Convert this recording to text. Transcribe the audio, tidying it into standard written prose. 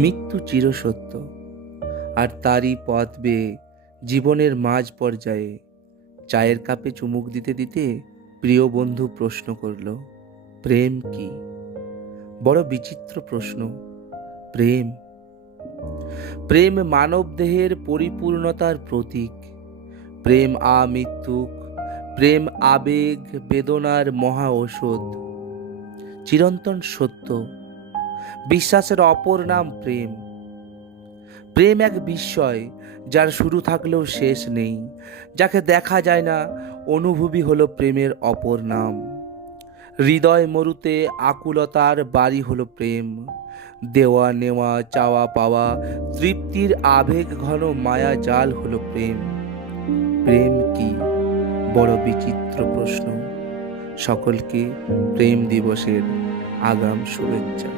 মৃত্যু চিরসত্য, আর তারই পথ বেয়ে জীবনের মাঝ পর্যায়ে চায়ের কাপে চুমুক দিতে দিতে প্রিয় বন্ধু প্রশ্ন করল, প্রেম কি? বড় বিচিত্র প্রশ্ন। প্রেম প্রেম মানব দেহের পরিপূর্ণতার প্রতীক। প্রেম আমৃত্যুক, প্রেম আবেগ বেদনার মহা ঔষধ, চিরন্তন সত্য, বিশ্বাসের অপর নাম প্রেম। প্রেম এক বিস্ময়, যার শুরু থাকলেও শেষ নেই, যাকে দেখা যায় না, অনুভূতি হলো প্রেমের অপর নাম। হৃদয় মরুতে আকুলতার বাড়ি হলো প্রেম, দেওয়া নেওয়া চাওয়া পাওয়া তৃপ্তির আবেগ ঘন মায়া জাল হলো প্রেম। প্রেম কি? বড় বিচিত্র প্রশ্ন। সকলকে প্রেম দিবসের আগাম শুভেচ্ছা।